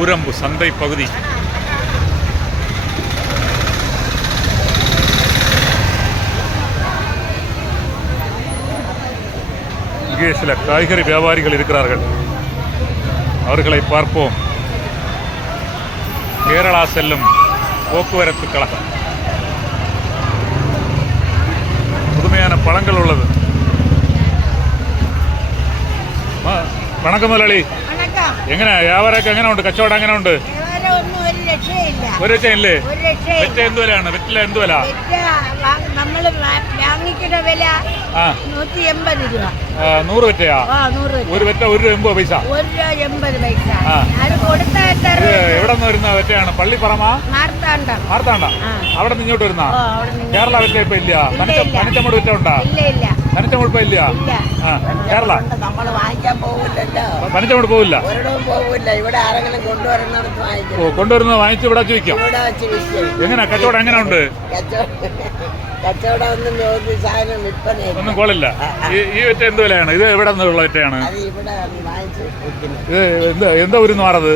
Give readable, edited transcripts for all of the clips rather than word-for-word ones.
ஊரம்பு சந்தை பகுதி. இங்கே சில காய்கறி வியாபாரிகள் இருக்கிறார்கள், அவர்களை பார்ப்போம். கேரளா செல்லும் போக்குவரத்து கழகம். புதுமையான பழங்கள் உள்ளது. വണക്കം മുതലാളി. എങ്ങനെ വ്യാപാരമൊക്കെ എങ്ങനെ ഉണ്ട്? കച്ചവടം എങ്ങനെ ഉണ്ട്? ഒരു രക്ഷയില്ലേ? വെറ്റ എന്ത് വിലയാണ്? വെറ്റില എന്ത് വില? നമ്മള് വാങ്ങിക്കുന്ന വില 180 രൂപ. 100 വെറ്റയാ? ഒരു വെറ്റ 1 രൂപ 80 പൈസ. 1 രൂപ 80 പൈസ. എവിടെ നിന്ന് വരുന്ന വെറ്റയാണ്? പള്ളിപ്പറമ? മാർത്താണ്ഡം. മാർത്താണ്ഡം. അവിടെ നിന്ന് ഇങ്ങോട്ട് വരുന്ന കേരള വെറ്റ ഇപ്പൊ ഇല്ല? തനിച്ചമ്മട് വെറ്റ ഉണ്ടാ? തനിച്ചമ്മട് ഇപ്പൊ ഇല്ല. കേരള തനിച്ചമ്മട് പോവില്ല. കൊണ്ടുവരുന്നത് വാങ്ങിച്ച് ഇവിടെ ചോദിക്കാം. എങ്ങനെ കച്ചവടം എങ്ങനെ ഉണ്ട്? ഒന്നും കോളില്ല. ഈ വെറ്റ എന്ത് വിലയാണ്? ഇത് എവിടെ നിന്നുള്ള വെറ്റയാണ്? ഇത് എന്താ ഒരു മാറത്?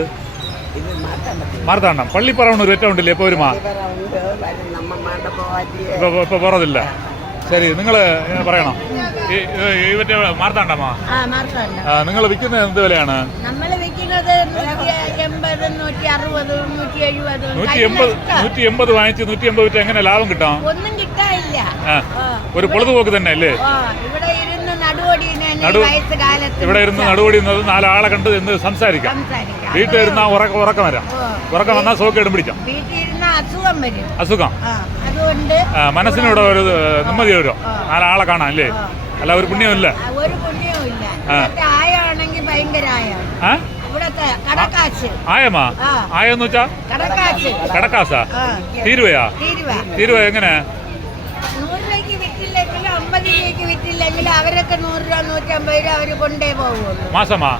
മാർത്താണ്ഡം. പള്ളിപ്പറവണ ഒരു വെറ്റ ഉണ്ടല്ലേ? ഇപ്പൊ വരുമാ ഇപ്പൊ പോറതില്ല. ശരി, നിങ്ങൾ പറയണം. ഈ വെറ്റ മാർത്താണ്ഡമാ? നിങ്ങൾ വിൽക്കുന്നത് എന്ത് വിലയാണ്? 180 വാങ്ങിച്ച് 180 വിറ്റ് എങ്ങനെ ലാഭം കിട്ടാം? ഒന്നും കിട്ടാനില്ല. ഒരു പൊളുതുപോക്ക് തന്നെ അല്ലേ? ഇവിടെ ഇരുന്ന് നടുവടിയുന്നത് 4 ആളെ കണ്ട് എന്ന് സംസാരിക്കാം. വീട്ടിൽ ഇരുന്നാ ഉറക്കം വരാം. ഉറക്കം വന്നാൽ സോക്കേടും പിടിക്കാം. അസുഖം. മനസ്സിനിവിടെ ഒരു നിമ്മതി വരും. 4 ആളെ കാണാം അല്ലേ? അല്ല ഒരു പുണ്യമില്ല. ആയമാ? ആയെന്ന് വെച്ചാ കടക്കാസാ? തീരുവയാ? തീരുവ എങ്ങനെ? 100 രൂപയ്ക്ക് വിറ്റില്ലെങ്കിൽ 50 രൂപയ്ക്ക് വിറ്റില്ലെങ്കിൽ അവരൊക്കെ 100 രൂപ 150 രൂപ അവര് കൊണ്ടേ പോകുള്ളൂ. മാസമാ?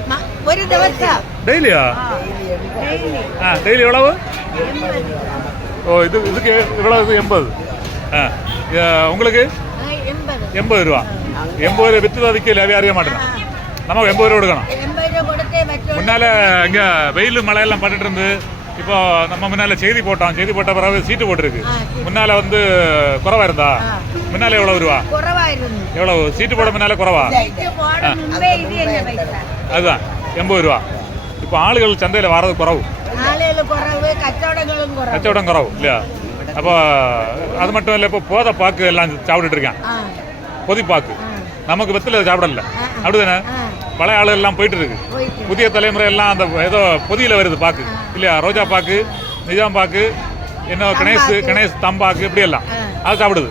ഒരു ദിവസം. ഡെയിലിയാ? ഡെയിലി ഇളവ്? ഓ, ഇത് ഇളവ് 80. உங்களுக்கு 80 രൂപ. 80 രൂപ வித்து தான் விற்கல. அறிய மாட்டேன். நம்ம 80 ரூபா கொடுக்கணும். முன்னால இங்கே வெயில் மழையெல்லாம் பட்டுட்டு இருந்து இப்போ நம்ம முன்னால செய்தி போட்ட பிறகு சீட்டு போட்டுருக்கு. முன்னால வந்து குறவா இருந்தா முன்னால எவ்வளவு ரூபா? எவ்வளவு சீட்டு போட முன்னால குறவா? அதுதான் 80 ரூபா. இப்போ ஆளுகள் சந்தையில் வர்றது குறவு. கச்சவடம் குறவு இல்லையா? அப்போ அது மட்டும் இல்லை, இப்போ போதை பாக்கு எல்லாம் சாப்பிட்டுட்டு இருக்கேன். பொதிப்பாக்கு நமக்கு வெத்தில சாப்பிடல. அப்படிதானே? பழைய ஆளு எல்லாம் போயிட்டு இருக்கு. புதிய தலைமுறை எல்லாம் அந்த ஏதோ பொதியில வருது பாக்கு இல்லையா? ரோஜா பாக்கு, நிஜாம் பாக்கு, என்ன கணேஷ் தம்பாக்கு, இப்படி எல்லாம் அது சாப்பிடுது.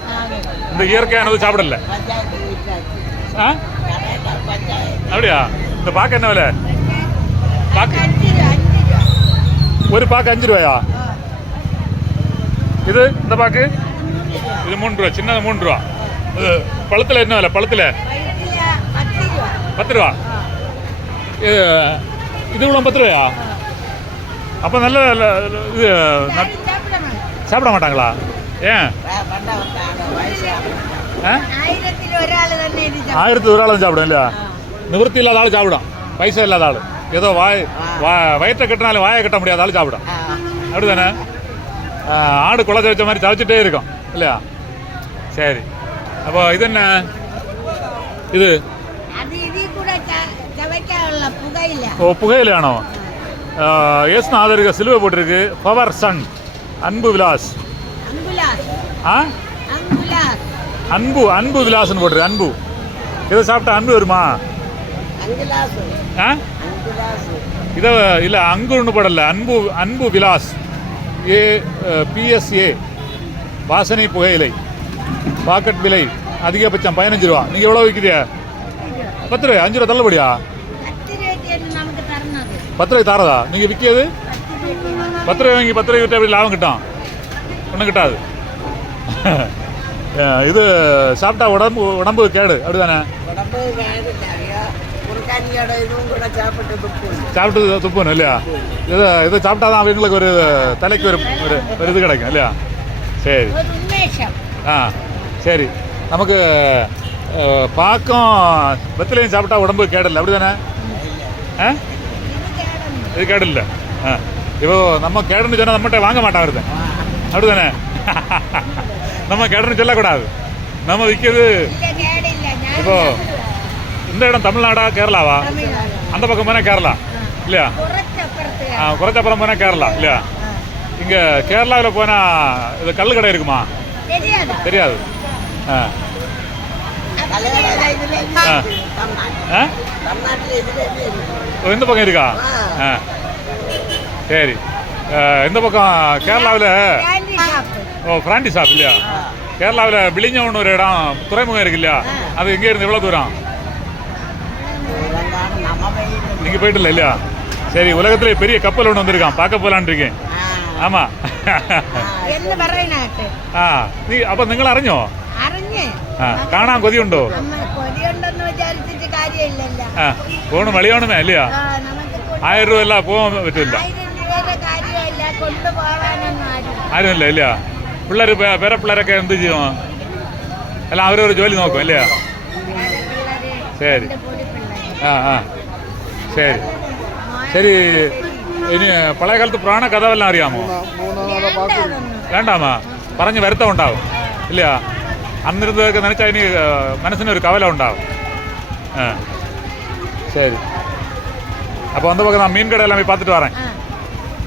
இந்த இயற்கையானது சாப்பிடல. அப்படியா? இந்த பாக்கு என்ன விலை? பாக்கு ஒரு பாக்கு 5 ரூபாயா? இது இந்த பாக்கு இது 3 ரூபா. சின்னது 3 ரூபா. பழத்தில் என்ன விலை? பழத்தில் 10 ரூபா. இது இவ்வளோ 10 ரூபாயா? அப்போ நல்ல இது சாப்பிட மாட்டாங்களா? ஏன்? 1000 ஒரு ஆள் சாப்பிடும் இல்லையா? நிவர்த்தி இல்லாத ஆள் சாப்பிடும். பைசா இல்லாத ஆள், ஏதோ வயிற்றை கட்டினாலும் வாயை கட்ட முடியாத ஆள் சாப்பிடும். அப்படி தானே? ஆடு குழந்தை வச்ச மாதிரி சவைச்சிட்டே இருக்கும் இல்லையா? சரி, அப்போ இது என்ன? இது ஓ, புகையிலையானோ? ஏசுன ஆதரிக்க சிலுவை போட்டிருக்கு. பவர் சன் அன்பு விலாஸ். அன்பு விலாஸ்ன்னு போட்டிருக்கு. அன்பு இதை சாப்பிட்டா அன்பு வருமா? இதை இல்லை, அங்குன்னு போடல. அன்பு விலாஸ். PSA வாசனை புகையிலை. பாக்கெட் விலை அதிகபட்சம் 15 ரூபா. நீங்கள் எவ்வளோ விற்கிறீங்க? 10 ரூபாய். 5 ரூபா தள்ளுபடியா? 10 ரூபாய் தாரதா? நீங்கள் விற்கிறது 10 ரூபாய் வாங்கி 10 ரூபாய் விட்டு எப்படி லாபம் கிட்டும்? ஒன்றும் கிட்டாது. இது சாப்பிட்டா உடம்பு கேடு. அப்படிதானே? சாப்பிட்டு துப்புணும் இல்லையா? இதை சாப்பிட்டா தான் அவங்களுக்கு ஒரு தலைக்கு ஒரு இது கிடைக்கும் இல்லையா? சரி. சரி, நமக்கு பாக்கம் வெத்திலையும் சாப்பிட்டா உடம்பு கேடல. அப்படி தானே? இது கேடல. இப்போ நம்ம கேடுன்னு சொன்னால் நம்மகிட்ட வாங்க மாட்டா வருது அப்படிதானே நம்ம கேடுன்னு சொல்லக்கூடாது நம்ம விற்கிறது இப்போ இந்த இடம் தமிழ்நாடா கேரளாவா அந்த பக்கம் போனால் கேரளா இல்லையா குறைச்சப்புறம் போனால் கேரளா இல்லையா இங்கே கேரளாவில் போனால் இது கல் கடை இருக்குமா தெரியாது ஆ இந்த பக்கம் இருக்கா ஆ சரி இந்த பக்கம் கேரளாவில் ஓ பிராண்டி ஷாப் இல்லையா கேரளாவில் விழிஞ்சவன் ஒரு இடம் துறைமுகம் இருக்கு இல்லையா அது இங்கே இருந்து எவ்வளோ தூரம் நீங்கள் போயிட்டு இல்லை இல்லையா சரி உலகத்திலே பெரிய கப்பல் ஒன்று வந்திருக்கான் பார்க்க போகலான் இருக்கேன் ஆமாம் ആ നീ അപ്പൊ നിങ്ങൾ അറിഞ്ഞോ ആ കാണാൻ കൊതിയുണ്ടോ ആ പോണ് മളിയോണമേ അല്ലയാ 1000 രൂപ അല്ല പോകാൻ പറ്റില്ല ആരുമില്ല ഇല്ല പിള്ളേർ പേര പിള്ളേരൊക്കെ എന്ത് ചെയ്യും എല്ലാം അവരൊരു ജോലി നോക്കും അല്ലയാ ശരി ആ ആ ശരി ശരി ഇനി പഴയ കാലത്ത് പുരാണ കഥ വല്ലതും അറിയാമോ വേണ്ടാമാ പറഞ്ഞ് വരുത്തം ഉണ്ടാവും ഇല്ല അന്നിരുന്നതൊക്കെ നനച്ചാൽ ഇനി മനസ്സിനൊരു കവല ഉണ്ടാവും ആ ശരി അപ്പോൾ അന്ന് പக்கம் മീൻ കടയെല്ലാം പോയി பார்த்துட்டு வரேன்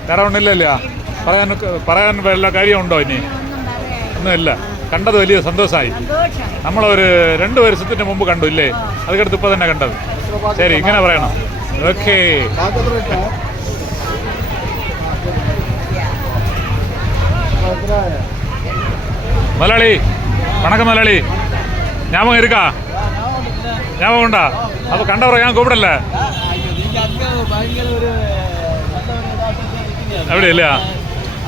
വേറെ ഒന്നുമില്ല പറയാൻ വല്ല കാര്യമുണ്ടോ ഇനി ഒന്നുമില്ല കണ്ടത് വലിയ സന്തോഷമായി നമ്മളൊരു 2 വർഷത്തിന് മുമ്പ് കണ്ടു ഇല്ലേ അതുകടുത്ത് ഇപ്പോൾ തന്നെ കണ്ടത് ശരി ഇങ്ങനെ പറയണം ഓക്കേ முதலாளி வணக்கம் முதலாளி ஞாபகம் இருக்கா ஞாபகம் உண்டா அப்போ கண்டவரை ஏன் கூப்பிடல அப்படி இல்லையா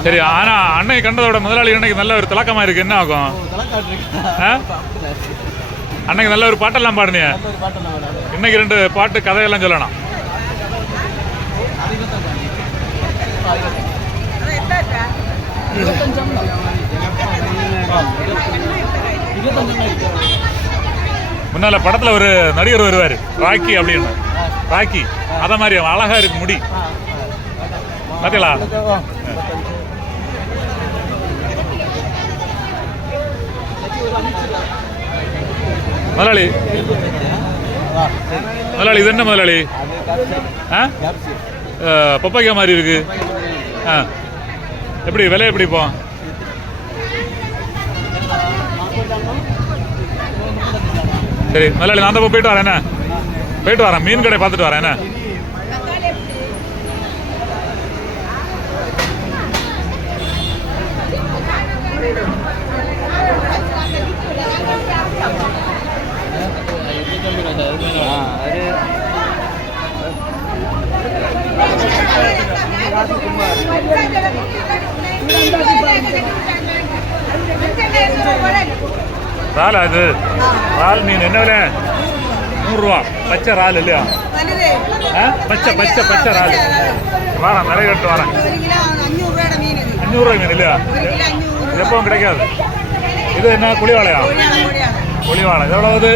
சரி ஆனா அன்னைக்கு கண்டதோட முதலாளி அன்னைக்கு நல்ல ஒரு திலக்கமா இருக்கு என்ன ஆகும் அன்னைக்கு நல்ல ஒரு பாட்டெல்லாம் பாடுனிய இன்னைக்கு 2 பாட்டு கதையெல்லாம் சொல்லணும் முன்னால படத்துல ஒரு நடிகர் வருவாரு ராக்கி அப்படின்னு ராக்கி அத மாதிரி அழகா இருக்கு முடி பாத்தீங்களா முதலாளி முதலாளி இது என்ன முதலாளி பப்பாய்க்கா மாதிரி இருக்கு எப்படி விலை எப்படி இப்போ சரி முதலாளி நான் தான் போயிட்டு வரேன் என்ன போயிட்டு வரேன் மீன் கடை பார்த்துட்டு வரேன் என்ன റാലാ ഇത് റാൽ മീൻ എന്നാ വില 100 രൂപ പച്ച റാൽ അല്ലയോ പച്ച പച്ച പച്ച റാൽ വാറാം നിറയെ കേട്ട് വാറാം 500 രൂപ മീൻ ഇല്ല എപ്പോൾ കിടക്കാതെ ഇത് എന്നാ കുളിവാളയാ കുളിവാള എவ்வளவு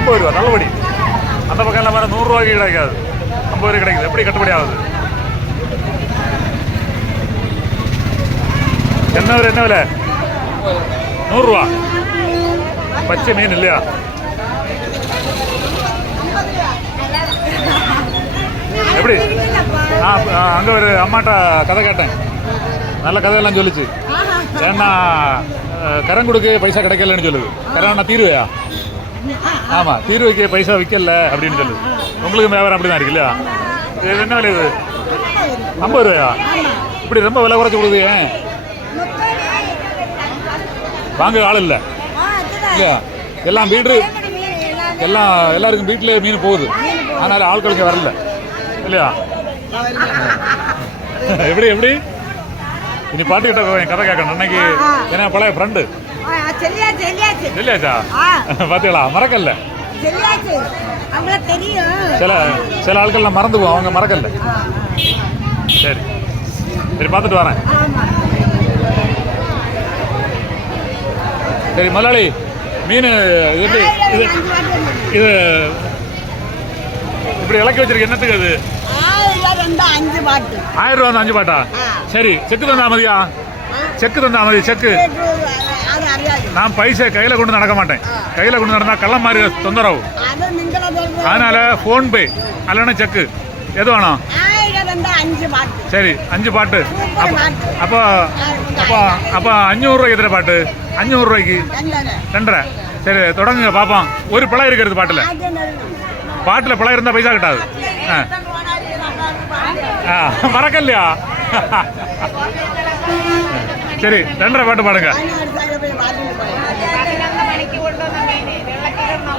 50 രൂപ தள்ளுபடி அந்த பக்கம் எல்லாம் 100 ரூபாய்க்கு கிடைக்காது 50 ரூபாய்க்கு கிடைக்குது எப்படி கட்டுப்படி ஆகுது என்ன விலை 100 ரூபா பச்சை மீன் இல்லையா எப்படி அங்கே ஒரு அம்மாட்ட கதை கேட்டேன் நல்ல கதையெல்லாம் சொல்லிச்சு ஏன்னா கரங்குடுக்கு பைசா கிடைக்கலன்னு சொல்லுது கரண்ணா தீர்வையா ஆமாம் தீர்வைக்கு பைசா விற்கல அப்படின்னு சொல்லுது உங்களுக்கு வியாபாரம் அப்படி தான் இருக்கு இல்லையா இது என்ன விலை இது 50 ரூபாயா இப்படி ரொம்ப விலை குறைச்சி கொடுக்குது ஏன் வாங்க ஆள் இல்லை இல்லையா எல்லாம் வீடு எல்லாருக்கும் வீட்டிலே மீன் போகுது அதனால ஆட்களுக்கு வரல இல்லையா எப்படி எப்படி இனி பாட்டுக்கிட்ட என் கதை கேட்கணும் அன்னைக்கு ஏன்னா பழைய ஃப்ரெண்டு சொல்லியாச்சா பார்த்தீங்களா மறக்கல சில ஆட்கள்லாம் மறந்துவோம் அவங்க மறக்கல சரி சரி பார்த்துட்டு வரேன் சரி முதலாளி மீன் இது இப்படி இலக்கி வச்சிருக்கு என்னத்துக்கு அது 1000 ரூபா 5 பாட்டா சரி செக்கு தந்தா மதியா செக்கு தந்தா மதி செக்கு நான் பைசா கையில் கொண்டு நடக்க மாட்டேன் கையில் கொண்டு நடந்தால் கள்ள மாதிரி தொந்தரவு அதனால ஃபோன்பே அல்லனா செக்கு எது வேணும் சரி 5 பாட்டு அப்போ அப்போ அப்போ 500 ரூபாய்க்கு எத்தனை பாட்டு 500 ரூபாய்க்கு 2.5 சரி தொடங்குங்க பார்ப்போம் ஒரு பிழை இருக்கிறது பாட்டில் பிழை இருந்தால் பைசா கிட்டாது மறக்கலையா சரி 2.5 பாட்டு பாடுங்க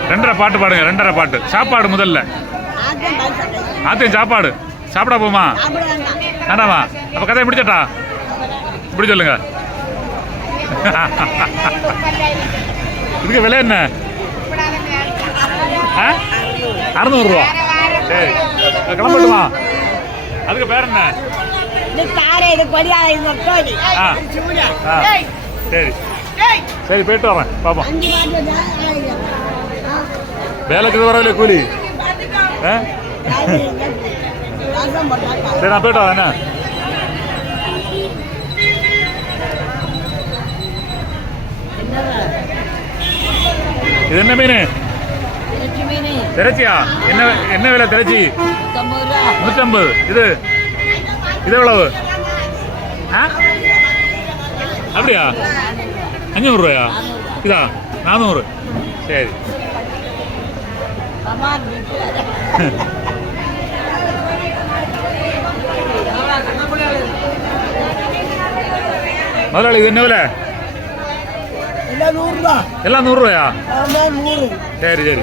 2.5 பாட்டு பாடுங்க 2.5 பாட்டு சாப்பாடு முதல்ல ஆத்தையும் சாப்பாடு சாப்பிட போமா வேண்டாமா அப்போ கதையை முடிச்சட்டா இப்படி சொல்லுங்க இதுக்கு விலை என்ன 600 ரூபா சரி கிளம்பட்டுமா அதுக்கு பேர் என்ன சரி சரி போயிட்டு வரேன் பாப்போம் வேலைக்கு வரவில்லை கூலி சரி நான் போயிட்டு வரேன் என்ன இது என்ன மீன் திரச்சியா என்ன என்ன விலை திரச்சி 150 இது எவ்வளவு அப்படியா 500 ரூபாயா இதா 400 சரி முதலாளி இது என்ன விலை எல்லாம் 100 ரூபாயா சரி சரி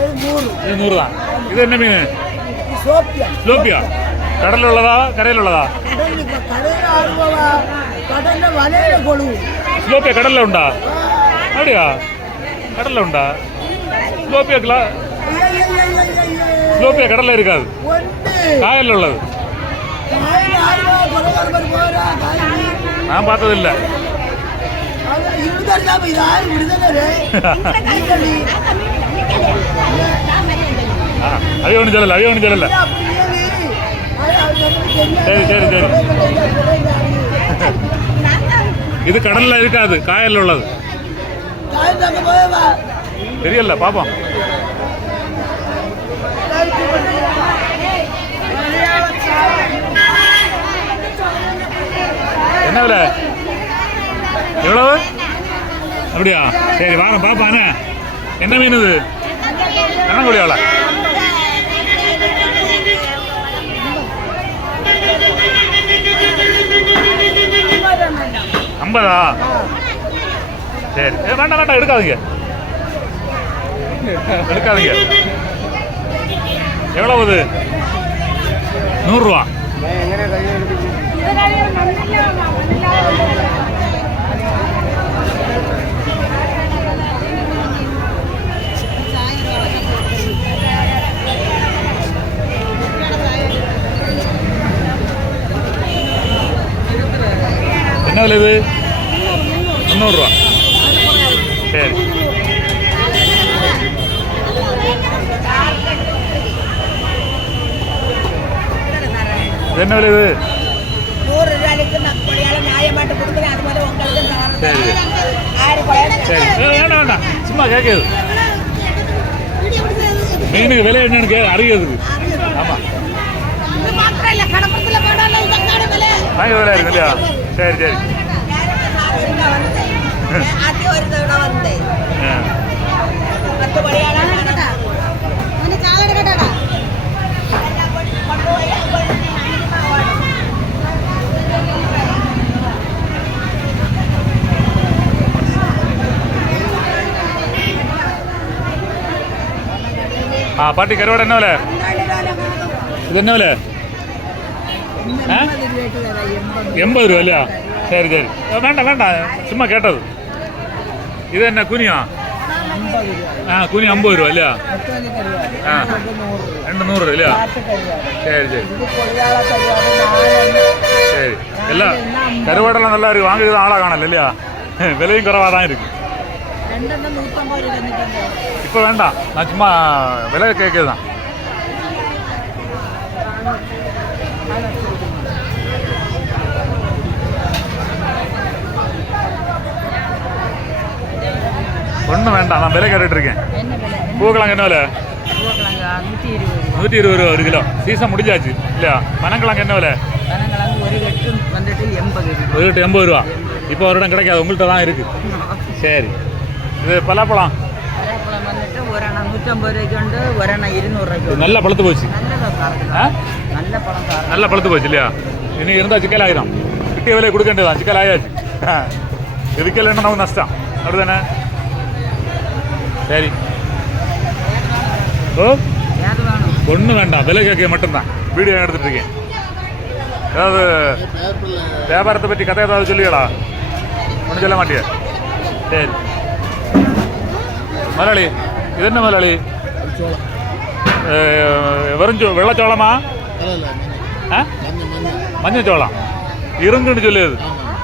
இது 100 தான் இது என்ன மீன் ஸ்லோப்பியா கடலில் உள்ளதா கரையில் உள்ளதா ஸ்லோப்பியா கடலில் உண்டா அப்படியா கடலில் உண்டா ஸ்லோப்பியா கடலில் இருக்காது காயலில் உள்ளது நான் பார்த்ததில்லை அவைய ஒன்றும் சொல்லல சரி சரி சரி இது கடல்ல இருக்காது காயல்ல உள்ளது தெரியல பாப்போம் என்ன விலை எவ்வளவு அப்படியா சரி வாரம் பாப்பாண்ணே என்ன மீன் இது கண்ணங்குடி எவ்வளோ 50 சரி வேண்டாம் எடுக்காதீங்க எவ்வளவு இது 100 ரூபா என்ன விலை இது 300 ரூபா சரி என்ன விலை இது 100 ரூபாய்க்கு நியாயமாட்டு கொடுக்குறேன் அது மாதிரி உங்களுக்கு சரி சரி வேண்டாம் சும்மா கேட்குது மீனுக்கு விலை என்னன்னு அறியுது ஆமாம் வாங்க விலை இருக்கு இல்லையா சரி சரி பாட்டி கருவாடு என்ன விலை இது என்ன விலை 80 ரூபா இல்லையா சரி சரி வேண்டாம் சும்மா கேட்டது இது என்ன குனியா குனி 50 ரூபா இல்லையா 200 இல்லையா சரி சரி சரி எல்லாம் கருவாடெல்லாம் நல்லா இருக்கு வாங்குறது ஆளாக காணல இல்லையா விலையும் குறைவாக தான் இருக்கு இப்போ வேண்டாம் நான் சும்மா விலை கேட்குறது தான் ஒன்றும் வேண்டாம், நான் விலை கேட்டுட்டு இருக்கேன். பூக்கிழங்கு என்ன விலை? 120 ரூபா ஒரு கிலோ. சீசன் முடிஞ்சாச்சு இல்லையா? பனங்கிழங்கு என்ன விலை? ஒரு கட்டு 80 ரூபா. இப்போ ஒரு இடம் கிடைக்காது, உங்கள்கிட்ட தான் இருக்கு. சரி, இது பலாப்பழம் 150 ரூபாய்க்கு உண்டு, 200 ரூபாய்க்கு. நல்லா பழுத்து போச்சு. நல்லா பழுத்து போச்சு இல்லையா? இனி இருந்தால் சிக்கல் ஆயிரும். கிட்டிய விலையை கொடுக்க வேண்டியதான், சிக்கல் ஆயாச்சு. இதுக்கு இல்லைன்னா நமக்கு நஷ்டம், அப்படிதானே? சரி, ஓ ஒன்றும் வேண்டாம், விலை கேட்க மட்டும்தான் வீடியோ எடுத்துட்டு இருக்கேன். ஏதாவது வியாபாரத்தை பற்றி கதை ஏதாவது சொல்லிக்கடா? ஒன்றும் சொல்ல மாட்டியா? சரி முதலாளி, இது என்ன முதலாளி? வெள்ளச்சோளமா? மஞ்சச்சோளம். இருங்குன்னு சொல்லியது.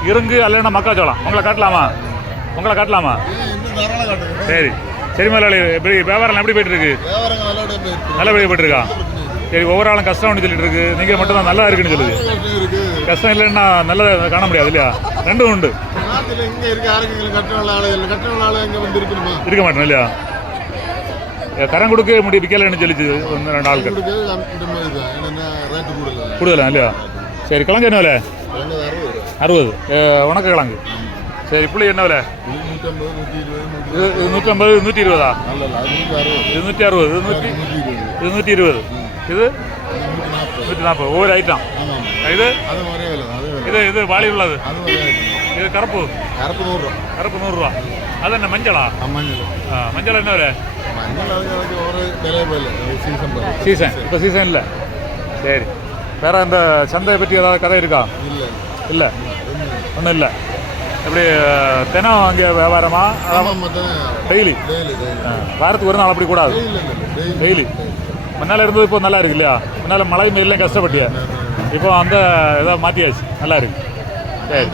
இருங்கு அல்லைன்னா மக்காச்சோளம். உங்களை காட்டலாமா? சரி சரி முதலாளி, எப்படி வியாபாரம் எப்படி போயிட்டு இருக்கு? நல்லபடியாக போயிட்டு இருக்கா? சரி, ஒவ்வொரு ஆளும் கஷ்டம்னு சொல்லிட்டு இருக்கு, நீங்கள் மட்டும் தான் நல்லா இருக்குன்னு சொல்லுது. கஷ்டம் இல்லைன்னா நல்லதை காண முடியாது இல்லையா? ரெண்டும் உண்டு. இருக்க மாட்டேன் இல்லையா? கரம் கொடுக்க முடியும், விற்கலன்னு சொல்லிச்சு 1-2 ஆட்கள். கூடுதலா இல்லையா? சரி, கிழங்கு என்ன விலை? 60. உனக்கு கிழங்கு. சரி, புளி என்ன விலை? 150, 120. இது 160, இது 120, இது 140. ஒவ்வொரு ஐட்டம். இது இது வாளி உள்ளது. இது கருப்பு 100 ரூபா. அது என்ன மஞ்சளா? மஞ்சள் என்ன விலை? சீசன் இப்போ சீசன் இல்லை. சரி, வேற இந்த சந்தையை பற்றி ஏதாவது கதை இருக்கா? இல்லை, ஒன்றும் இல்லை. எப்படி தினம் அங்கே வியாபாரமா? டெய்லி வாரத்துக்கு ஒரு நாள் அப்படி கூடாது, டெய்லி. முன்னால் இருந்தது இப்போ நல்லா இருக்கு இல்லையா? முன்னால் மழை வெயிலாம் கஷ்டப்பட்டியா, இப்போ அந்த இதாக மாற்றியாச்சு, நல்லா இருக்கு. சரி,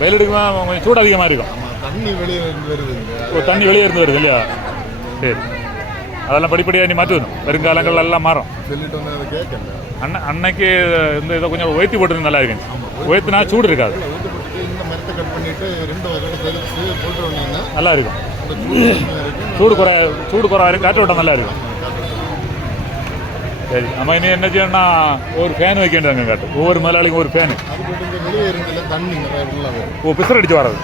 வெயில் அடிக்குமா? கொஞ்சம் சூடு அதிகமாக இருக்கும். தண்ணி வெளியே இருந்து வருது இல்லையா? சரி, அதெல்லாம் படிப்படியாக நீ மாற்றணும். வருங்காலங்கள் எல்லாம் மாறும். அன்னைக்கு இந்த இதை கொஞ்சம் உயர்த்தி போட்டு நல்லா இருக்கு. உயர்த்தினா சூடு இருக்காது, நல்லா இருக்கும். சூடு குறை காற்று ஓட்டம் நல்லா இருக்கும். சரி, நம்ம இனி என்ன செய்யணும்னா ஒரு ஃபேன் வைக்க வேண்டியதாங்க காட்டு. ஒவ்வொரு முதலாளிக்கும் ஒரு ஃபேனு. ஓ, பிசர் அடிச்சு வர்றது.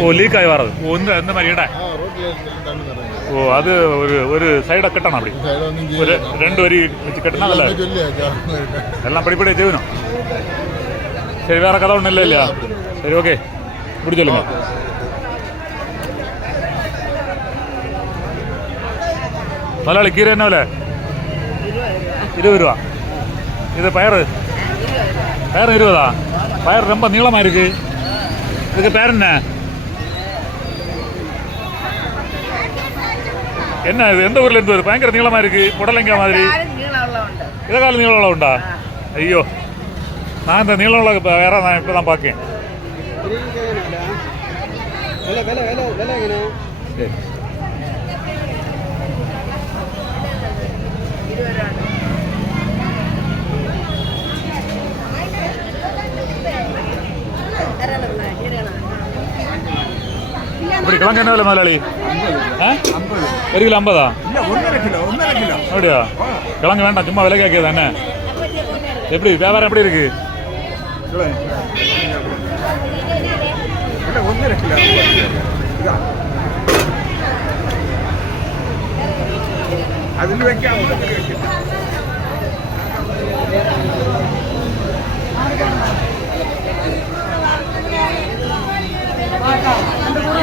ஓ, லீக் ஆகி வர்றது. ஓ, இந்த மாதிரி இடம். ஓ, அது ஒரு சைடாக கட்டணும். அப்படி ஒரு 2 வரி வச்சு கட்டினா நல்லா எல்லாம் படிப்படியாக செய்யணும். சரி, வேற கதை ஒன்றும் இல்லை இல்லையா? சரி, ஓகே, இப்படி சொல்லுங்க. முதலாளி, கீரை என்ன விலை? 20 ரூபா. இது பயிர் 20. பயிர் ரொம்ப நீளமாக இருக்கு. இதுக்கு பேர் என்ன? என்ன இது? எந்த ஊர்ல இருந்து வருது? பயங்கர நீளமாக இருக்கு, புடலங்க மாதிரி. இதை கால நீளம் உண்டா? ஐயோ, நான் இந்த நீளம் வேற நான் இப்போ தான் பார்க்கேன். சரி, இப்படி கிழங்கு என்ன விலை முதலாளி? 1 கிலோ 50. அப்படியா? கிழங்கு வேண்டாம், சும்மா விலை கேட்குது என்ன? எப்படி வியாபாரம் எப்படி இருக்கு? அதில் வைக்க அந்த கூட